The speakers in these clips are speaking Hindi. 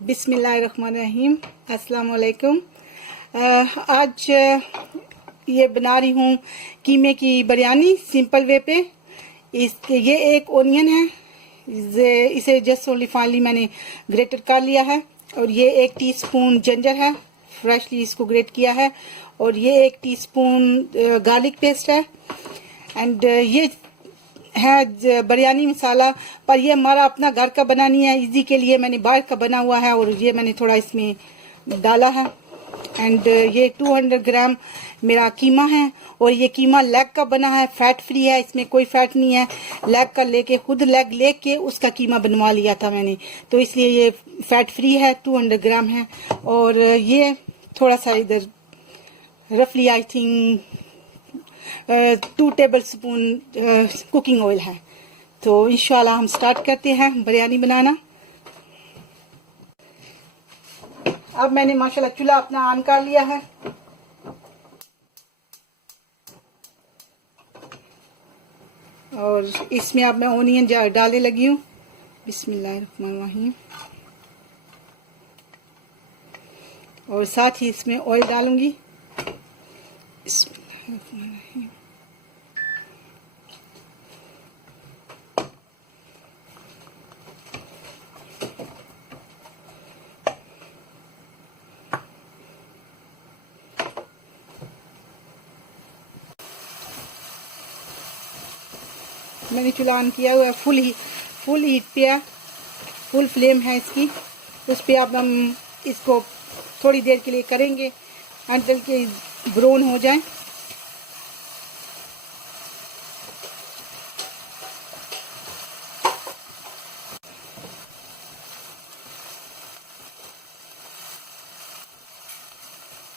बिस्मिल्लाहिर्रहमानिर्रहीम। अस्सलाम वालेकुम। आज ये बना रही हूँ कीमे की बिरयानी सिंपल वे पे। ये एक ओनियन है, इसे जस्ट ओनली फाइनली मैंने ग्रेटर कर लिया है। और ये 1 टीस्पून जिंजर है, फ्रेशली इसको ग्रेट किया है। और ये 1 टीस्पून गार्लिक पेस्ट है। एंड ये है बिरयानी मसाला, पर ये हमारा अपना घर का बना नहीं है। इजी के लिए मैंने बाहर का बना हुआ है और ये मैंने थोड़ा इसमें डाला है। एंड ये 200 ग्राम मेरा कीमा है। और ये कीमा लेग का बना है, फैट फ्री है, इसमें कोई फैट नहीं है। लेग का लेके खुद लेग लेके उसका कीमा बनवा लिया था मैंने, तो इसलिए ये फैट फ्री है, 200 ग्राम है। और ये थोड़ा सा इधर रफली I think 2 table spoon cooking oil है। तो इंशाल्लाह हम स्टार्ट करते हैं बिरयानी बनाना। अब मैंने माशाल्लाह चूल्हा अपना ऑन कर लिया है। और इसमें अब मैं ओनियन डालने लगी हूँ। बिस्मिल्लाहिर्रहमानिर्रहीम। और साथ ही इसमें ऑयल डालूंगी। बिस्मिल्लाहिर्रहमानिर्रहीम। मैंने चूल्हा ऑन किया हुआ है, फुल हीट पे है, फुल फ्लेम है इसकी। उस पे अब हम इसको थोड़ी देर के लिए करेंगे अंटिल के ब्राउन हो जाए।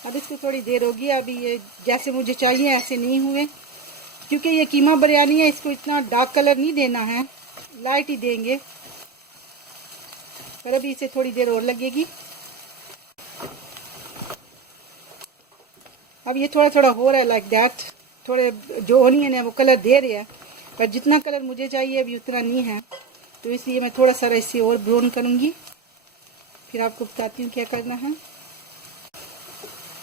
अब इसको थोड़ी देर होगी। अभी ये जैसे मुझे चाहिए ऐसे नहीं हुए, क्योंकि ये कीमा बिरयानी है, इसको इतना डार्क कलर नहीं देना है, लाइट ही देंगे। पर अभी इसे थोड़ी देर और लगेगी। अब ये थोड़ा थोड़ा हो रहा है लाइक दैट। थोड़े जो ओनियन है वो कलर दे रहे हैं, पर जितना कलर मुझे चाहिए अभी उतना नहीं है, तो इसलिए मैं थोड़ा सा इसे और ब्राउन करूँगी, फिर आपको बताती हूँ क्या करना है।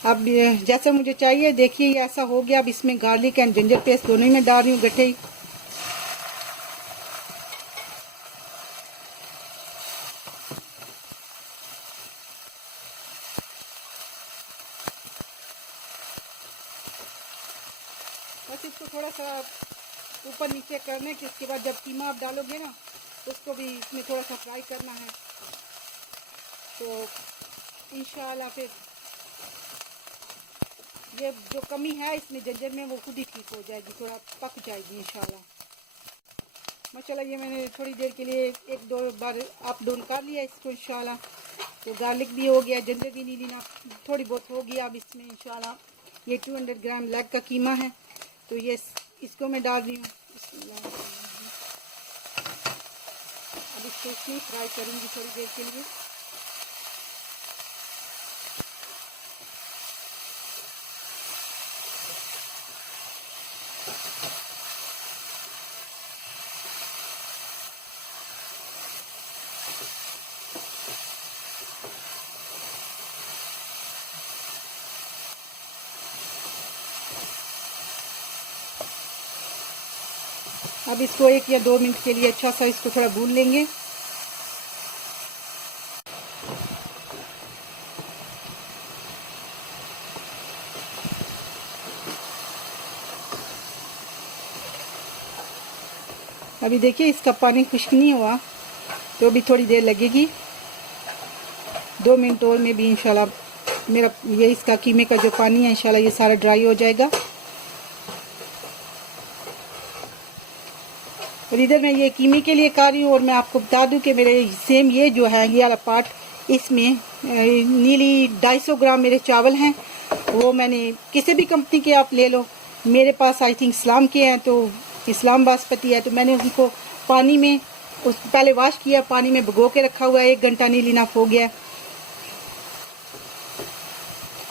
अब जैसा मुझे चाहिए, देखिए ये ऐसा हो गया। अब इसमें गार्लिक एंड जिंजर पेस्ट दोनों ही मैं डाल रही हूँ, गट्टे ही। बस इसको थोड़ा सा ऊपर नीचे करने के, इसके बाद जब कीमा आप डालोगे ना, उसको भी इसमें थोड़ा सा फ्राई करना है। तो इंशाल्लाह फिर ये जो कमी है इसमें जिंजर में वो खुद ही ठीक हो जाएगी, थोड़ा पक जाएगी इंशाल्लाह। माशाल्लाह ये मैंने थोड़ी देर के लिए 1-2 बार अप डाउन कर लिया इसको इंशाल्लाह। तो गार्लिक भी हो गया, जिंजर भी नहीं लेना, थोड़ी बहुत हो गया। अब इसमें इंशाल्लाह ये 200 ग्राम लेग का कीमा है, तो ये इसको मैं डाल रही हूँ। अब इसको इसमें फ्राई करूँगी थोड़ी देर के लिए। अब इसको 1 या 2 मिनट के लिए अच्छा सा इसको थोड़ा भून लेंगे। अभी देखिए इसका पानी खुश्क नहीं हुआ, तो अभी थोड़ी देर लगेगी, 2 मिनट और में भी इंशाल्लाह मेरा ये इसका कीमे का जो पानी है इंशाल्लाह ये सारा ड्राई हो जाएगा। और इधर मैं ये कीमे के लिए कर रही हूँ। और मैं आपको बता दूं कि मेरे सेम ये जो है ये वाला पार्ट, इसमें नीली 250 ग्राम मेरे चावल हैं। वो मैंने किसी भी कंपनी के आप ले लो, मेरे पास आई थिंक इस्लाम के हैं, तो इस्लाम बासमती है। तो मैंने उनको पानी में पहले वॉश किया, पानी में भिगो के रखा हुआ है। 1 घंटा नीली नाफ हो गया,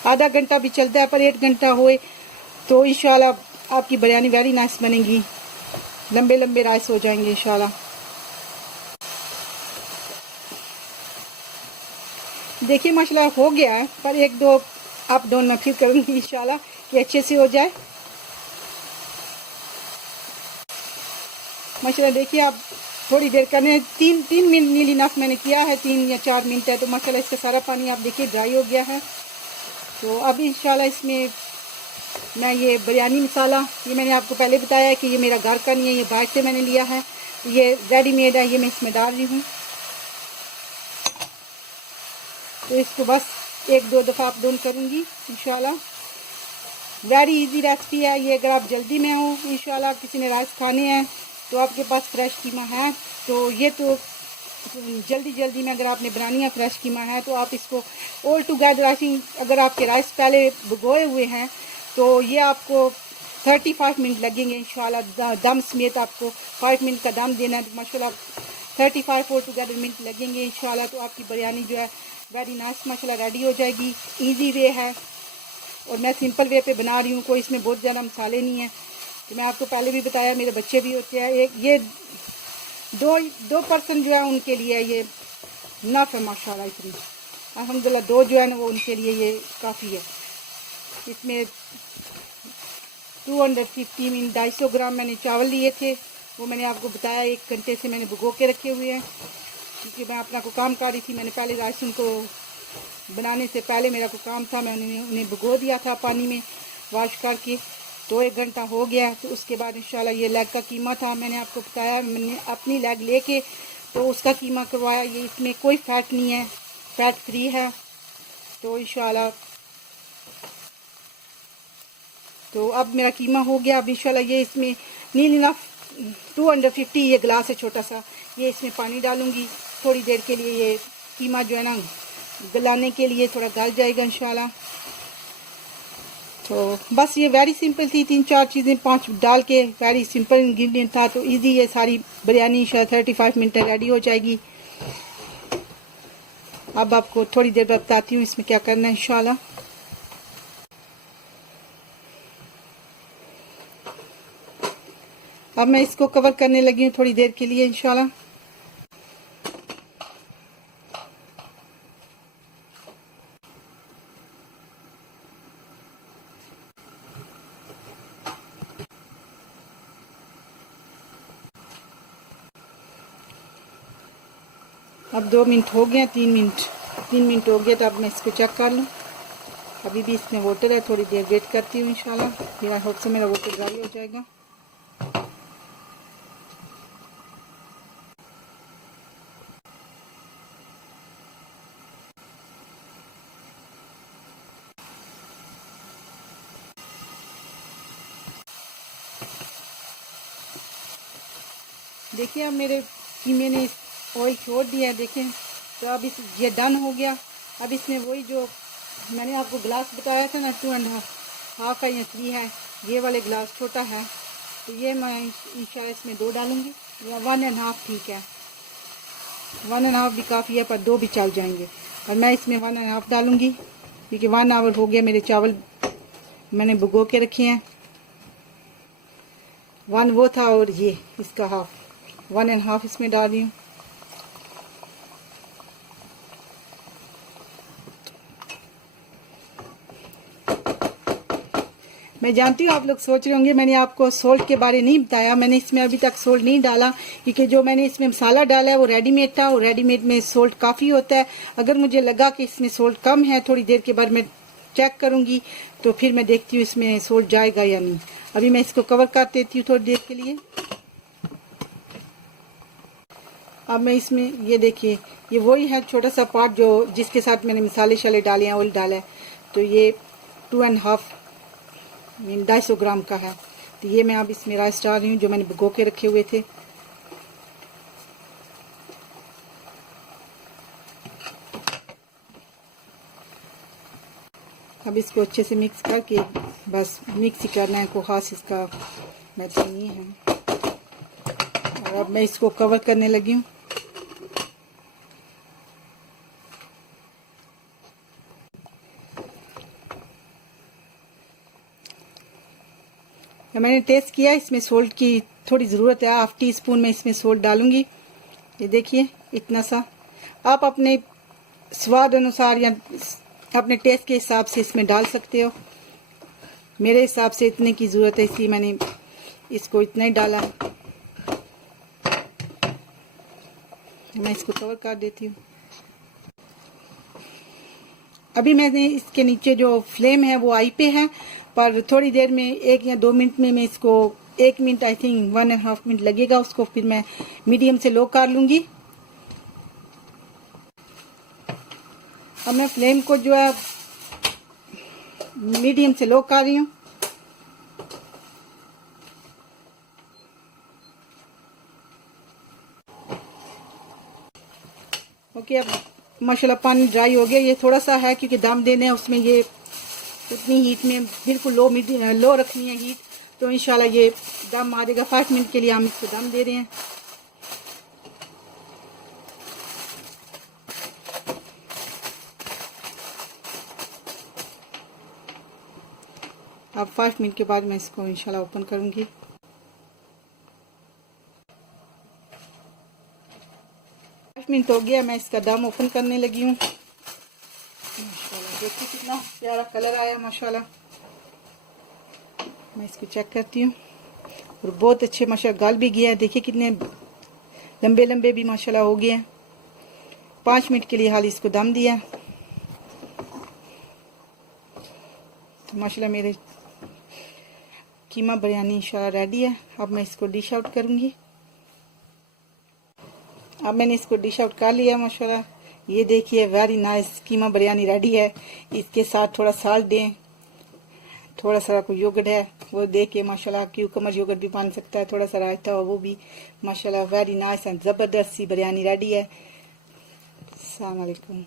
आधा घंटा भी चलता है, पर 1 घंटा होए तो इंशाल्लाह आपकी बिरयानी वेरी नाइस बनेगी, लंबे लंबे राइस हो जाएंगे इंशाल्लाह। देखिए माशाल्लाह हो गया है, पर एक दो अप डाउन मैं फिर करूँगी इंशाल्लाह कि अच्छे से हो जाए। माशाल्लाह देखिए आप थोड़ी देर करने 3 मिनट नील इनफ मैंने किया है, 3 या 4 मिनट है, तो माशाल्लाह इसका सारा पानी आप देखिए ड्राई हो गया है। तो अब इंशाल्लाह इसमें मैं ये बिरयानी मसाला, ये मैंने आपको पहले बताया है कि ये मेरा घर का नहीं है, ये बाहर से मैंने लिया है, ये रेडीमेड है, ये मैं इसमें डाल रही हूँ। तो इसको बस एक दो दफ़ा अप डाउन करूँगी इंशाल्लाह। वेरी इजी रेसिपी है ये, अगर आप जल्दी में हो इंशाल्लाह, किसी ने राइस खाने हैं तो आपके पास फ्रेश कीमा है, तो ये तो जल्दी में अगर आपने बनानी है फ्रेश कीमा है तो आप इसको ऑल टुगेदर, आई थिंक अगर आपके राइस पहले भिगोए हुए हैं तो ये आपको 35 मिनट लगेंगे इंशाल्लाह। दम समेत आपको 5 मिनट का दम देना है, तो माशाल्लाह 35 ऑल टुगेदर मिनट लगेंगे इंशाल्लाह। तो आपकी बिरयानी जो है वेरी नाइस माशाल्लाह रेडी हो जाएगी। इजी वे है और मैं सिंपल वे पे बना रही हूँ, कोई इसमें बहुत ज़्यादा मसाले नहीं है। तो मैं आपको पहले भी बताया मेरे बच्चे भी होते हैं, एक ये दो पर्सन जो है उनके लिए ये नफ है माशाल्लाह, इतनी अल्हम्दुलिल्लाह। दो जो है ना वो उनके लिए ये काफ़ी है। इसमें 250 मीन 250 ग्राम मैंने चावल लिए थे, वो मैंने आपको बताया 1 घंटे से मैंने भिगो के रखे हुए हैं, क्योंकि मैं अपना को काम कर रही थी। मैंने पहले राइस उनको बनाने से पहले मेरा को काम था, मैंने उन्हें भिगो दिया था पानी में वॉश करके, तो 1 घंटा हो गया। तो उसके बाद इंशाल्लाह ये लेग का कीमा था, मैंने आपको बताया, मैंने अपनी लेग लेके तो उसका कीमा करवाया। ये इसमें कोई फैट नहीं है, फैट फ्री है। तो इंशाल्लाह तो अब मेरा कीमा हो गया। अब इंशाल्लाह ये इसमें नील इनफ 250 ये गिलास है छोटा सा, ये इसमें पानी डालूंगी थोड़ी देर के लिए। ये कीमा जो है ना गलाने के लिए थोड़ा गल जाएगा इंशाल्लाह। तो बस ये वेरी सिंपल थी, 3-4 चीज़ें 5 डाल के वेरी सिंपल इंग्रेडिएंट था, तो इजी ये सारी बिरयानी इंशाल्लाह 35 मिनट में रेडी हो जाएगी। अब आपको थोड़ी देर बाद बताती हूँ इसमें क्या करना है इंशाल्लाह। अब मैं इसको कवर करने लगी हूँ थोड़ी देर के लिए इंशाल्लाह। अब 2 मिनट हो गए, 3 मिनट हो गया, तो अब मैं इसको चेक कर लूँ। अभी भी इसमें वाटर है, थोड़ी देर वेट करती हूँ इंशाल्लाह, फिर आई होप से मेरा वाटर ड्राई हो जाएगा। देखिए अब मेरे कीमे ने ऑयल छोड़ दिया है, देखें। तो अब ये डन हो गया। अब इसमें वही जो मैंने आपको गिलास बताया था ना 2.5 का या 3 है, ये वाले गिलास छोटा है, तो ये मैं इंशाल्लाह इसमें 2 डालूंगी, या 1.5 ठीक है। 1.5 भी काफ़ी है, पर 2 भी चल जाएंगे। और मैं इसमें 1.5 डालूंगी, क्योंकि 1 आवर हो गया मेरे चावल मैंने भिगो के रखे हैं। 1 वो था और ये इसका हाफ, 1.5 इसमें डाल रही हूँ। मैं जानती हूँ आप लोग सोच रहे होंगे मैंने आपको सोल्ट के बारे नहीं बताया। मैंने इसमें अभी तक सोल्ट नहीं डाला, क्योंकि जो मैंने इसमें मसाला डाला है वो रेडीमेड था, और रेडीमेड में सोल्ट काफ़ी होता है। अगर मुझे लगा कि इसमें सोल्ट कम है, थोड़ी देर के बाद मैं चेक करूँगी, तो फिर मैं देखती हूँ इसमें सोल्ट जाएगा या नहीं। अभी मैं इसको कवर कर देती हूँ थोड़ी देर के लिए। अब मैं इसमें ये देखिए, ये वही है छोटा सा पार्ट जो जिसके साथ मैंने मसाले शले डाले हैं, ऑयल डाला है। तो ये 2.5 250 ग्राम का है। तो ये मैं अब इसमें राइस डाल रही हूँ जो मैंने भिगो के रखे हुए थे। अब इसको अच्छे से मिक्स करके बस मिक्स ही करना है, कोई खास इसका मैटर नहीं है। और अब मैं इसको कवर करने लगी हूँ। मैंने टेस्ट किया, इसमें सोल्ट की थोड़ी ज़रूरत है, 1/2 टीस्पून मैं इसमें सोल्ट डालूंगी। ये देखिए इतना सा। आप अपने स्वाद अनुसार या अपने टेस्ट के हिसाब से इसमें डाल सकते हो। मेरे हिसाब से इतने की ज़रूरत है, इसलिए मैंने इसको इतना ही डाला। मैं इसको कवर कर देती हूँ। अभी मैंने इसके नीचे जो फ्लेम है वो हाई पे है, पर थोड़ी देर में 1 या 2 मिनट में मैं इसको 1 मिनट, आई थिंक 1.5 मिनट लगेगा उसको, फिर मैं मीडियम से लो कर लूँगी। अब मैं फ्लेम को जो है मीडियम से लो कर रही हूँ। ओके, अब माशाल्लाह पानी ड्राई हो गया। ये थोड़ा सा है क्योंकि दम देना है उसमें, ये उतनी हीट में बिल्कुल लो रखनी है हीट, तो इंशाल्लाह ये दम आ जाएगा। 5 मिनट के लिए हम इसको दम दे रहे हैं। अब 5 मिनट के बाद मैं इसको इंशाल्लाह ओपन करूंगी। मिनट हो गया, मैं इसका दम ओपन करने लगी हूँ। माशाल्लाह देखिए कितना प्यारा कलर आया माशाल्लाह। मैं इसको चेक करती हूँ और बहुत अच्छे माशाल्लाह गल भी गया है। देखिए कितने लंबे लंबे भी माशाल्लाह हो गए हैं। 5 मिनट के लिए हाल इसको दम दिया। तो माशाल्लाह मेरे कीमा बिरयानी इंशाल्लाह रेडी है। अब मैं इसको डिश आउट करूँगी। अब मैंने इसको डिश आउट कर लिया माशाल्लाह। ये देखिए वेरी नाइस कीमा बिरयानी रेडी है। इसके साथ थोड़ा साल्ट दें, थोड़ा सा कोई योगर्ट है वो दे के माशाल्लाह, क्यूकम्बर योगर्ट भी बन सकता है, थोड़ा सा रायता हो वो भी माशाल्लाह। वेरी नाइस एंड ज़बरदस्त सी बिरयानी रेडी है। अस्सलाम वालेकुम।